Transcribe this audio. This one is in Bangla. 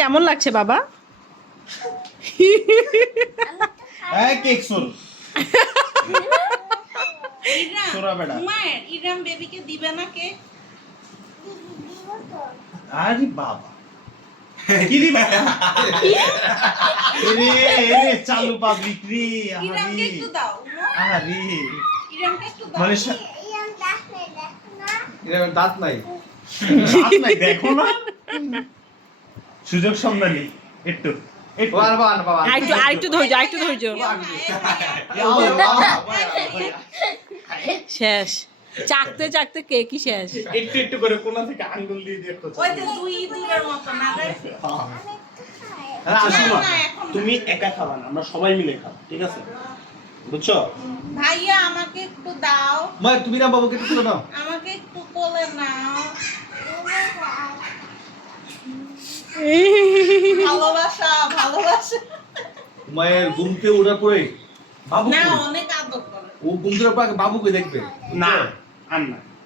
কেমন লাগছে বাবা? কেক সোল সোরা বেটা মায়ের ইরাম বেবিকে দিবে না কেক? আরে বাবা কি দিবা এরে এরে চালু পাবলিক রে ইরামকে একটু দাও। আরে ইরামকে একটু দাও। মানে এর দাঁত নাই। হাত নাই দেখো না সুযোগ সন্ধানী একটু একটু বাবা আরেকটু ধৈর্য, আরেকটু ধৈর্য। শেষ। চাকতে চাকতে কেকই শেষ। একটু একটু করে কোনা থেকে আঙ্গুল দিয়ে দিয়ে খোঁচা ওই যে দুই দূরের মতো না রে? আচ্ছা শোনো না, এখন না। তুমি একা খাবা না আমরা সবাই মিলে খাবো ঠিক আছে বুঝছো ভাইয়া আমাকে একটু দাও, মা তুমি না বাবুকে একটু দাও। আমাকে একটু কোলে নাও। ভালোবাসা ভালোবাসা মায়ের ঘুমতে ওঠার পরে বাবু না, কই? অনেক আদর করে। ও ঘুম থেকে পরে বাবুকে দেখবে না আর না